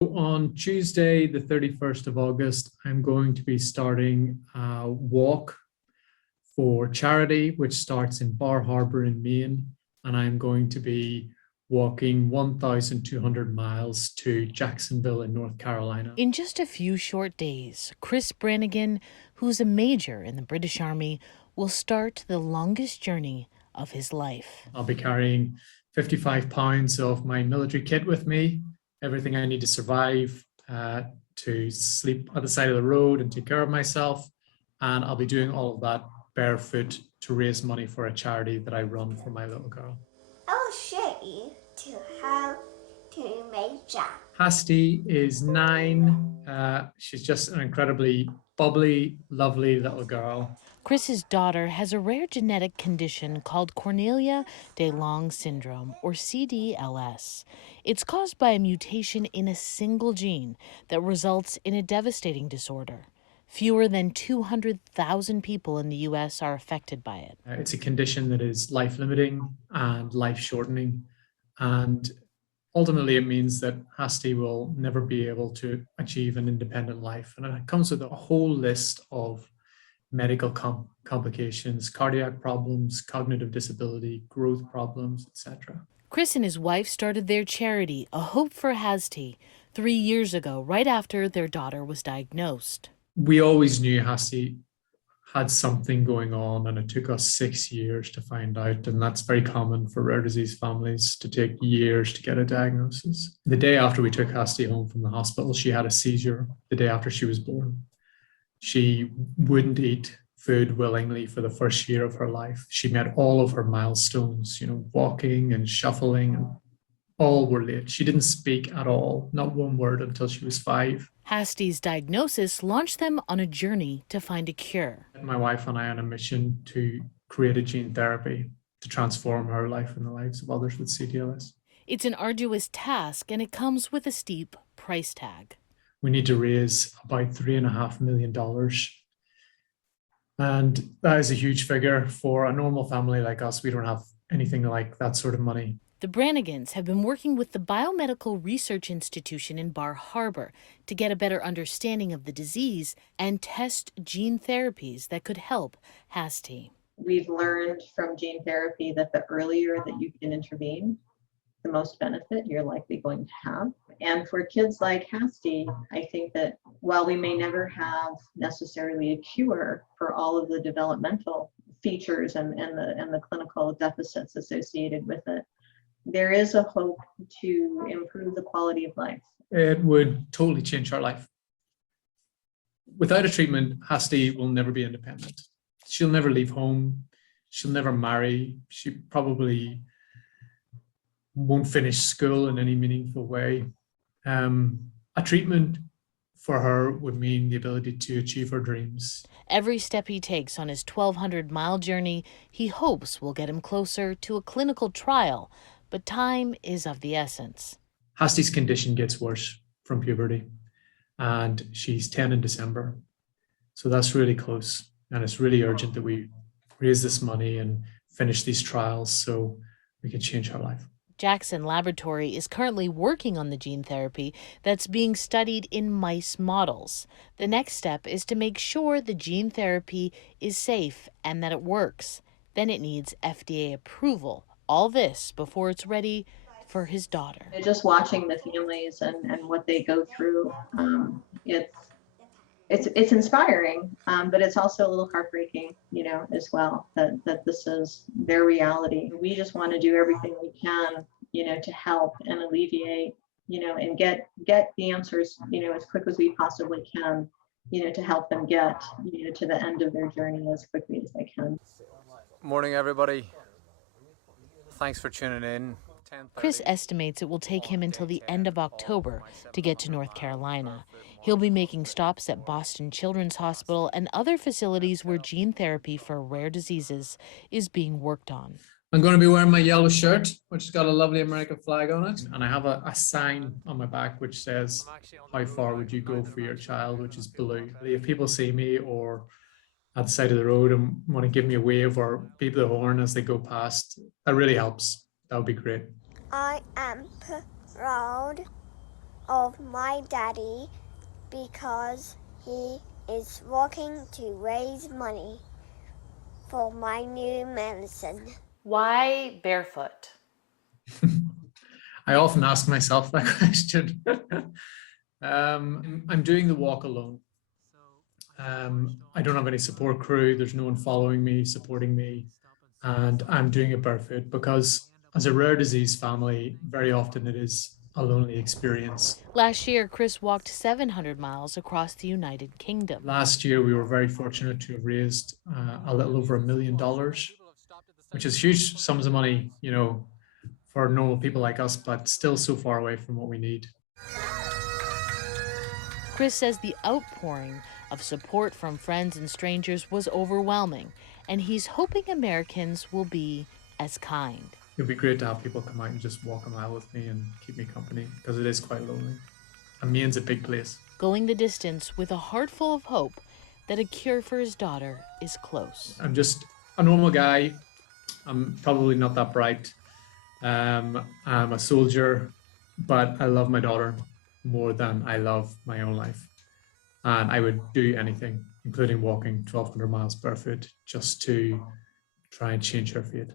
On Tuesday, the 31st of August, I'm going to be starting a walk for charity, which starts in Bar Harbor in Maine. And I'm going to be walking 1,200 miles to Jacksonville in North Carolina. In just a few short days, Chris Brannigan, who's a major in the British Army, will start the longest journey of his life. I'll be carrying 55 pounds of my military kit with me, everything I need to survive, to sleep at the side of the road and take care of myself. And I'll be doing all of that barefoot to raise money for a charity that I run for my little girl. I'll show you to how to measure. Hasti is 9. She's just an incredibly bubbly, lovely little girl. Chris's daughter has a rare genetic condition called Cornelia de Long syndrome, or CDLS. It's caused by a mutation in a single gene that results in a devastating disorder. Fewer than 200,000 people in the U.S. are affected by it. It's a condition that is life-limiting and life-shortening, and ultimately it means that Hasti will never be able to achieve an independent life. And it comes with a whole list of medical complications, cardiac problems, cognitive disability, growth problems, etc. Chris and his wife started their charity, A Hope for Hasti, 3 years ago, right after their daughter was diagnosed. We always knew Hasti had something going on, and it took us 6 years to find out. And that's very common for rare disease families, to take years to get a diagnosis. The day after we took Hasti home from the hospital, she had a seizure the day after she was born. She wouldn't eat food willingly for the first year of her life. She met all of her milestones, walking and shuffling, and all were late. She didn't speak at all, not one word, until she was 5. Hasti's diagnosis launched them on a journey to find a cure. My wife and I are on a mission to create a gene therapy to transform her life and the lives of others with CDLS. It's an arduous task, and it comes with a steep price tag. We need to raise about $3.5 million. And that is a huge figure for a normal family like us. We don't have anything like that sort of money. The Brannigans have been working with the Biomedical Research Institution in Bar Harbor to get a better understanding of the disease and test gene therapies that could help Hasti. We've learned from gene therapy that the earlier that you can intervene, the most benefit you're likely going to have. And for kids like Hasti, I think that while we may never have necessarily a cure for all of the developmental features and the clinical deficits associated with it, there is a hope to improve the quality of life. It would totally change her life. Without a treatment, Hasti will never be independent. She'll never leave home. She'll never marry. She probably won't finish school in any meaningful way. A treatment for her would mean the ability to achieve her dreams. Every step he takes on his 1,200-mile journey, he hopes will get him closer to a clinical trial, but time is of the essence. Hasti's condition gets worse from puberty, and she's 10 in December. So that's really close, and it's really urgent that we raise this money and finish these trials so we can change her life. Jackson Laboratory is currently working on the gene therapy that's being studied in mice models. The next step is to make sure the gene therapy is safe and that it works. Then it needs FDA approval. All this before it's ready for his daughter. Just watching the families and what they go through, it's inspiring, but it's also a little heartbreaking, as well, that this is their reality. We just want to do everything we can, to help and alleviate, and get the answers, as quick as we possibly can, to help them get, to the end of their journey as quickly as they can. Morning, everybody. Thanks for tuning in. Chris estimates it will take him until the end of October to get to North Carolina. He'll be making stops at Boston Children's Hospital and other facilities where gene therapy for rare diseases is being worked on. I'm going to be wearing my yellow shirt, which has got a lovely American flag on it. And I have a sign on my back which says, "How far would you go for your child?" which is blue. If people see me or at the side of the road and want to give me a wave or beep the horn as they go past, that really helps. That would be great. I am proud of my daddy because he is working to raise money for my new medicine. Why barefoot? I often ask myself that question. I'm doing the walk alone. I don't have any support crew. There's no one following me, supporting me. And I'm doing it barefoot because as a rare disease family, very often it is a lonely experience. Last year, Chris walked 700 miles across the United Kingdom. Last year, we were very fortunate to have raised a little over $1 million, which is huge sums of money, you know, for normal people like us, but still so far away from what we need. Chris says the outpouring of support from friends and strangers was overwhelming, and he's hoping Americans will be as kind. It would be great to have people come out and just walk a mile with me and keep me company because it is quite lonely. And Maine's a big place. Going the distance with a heart full of hope that a cure for his daughter is close. I'm just a normal guy. I'm probably not that bright. I'm a soldier, but I love my daughter more than I love my own life. And I would do anything, including walking 1,200 miles barefoot, just to try and change her fate.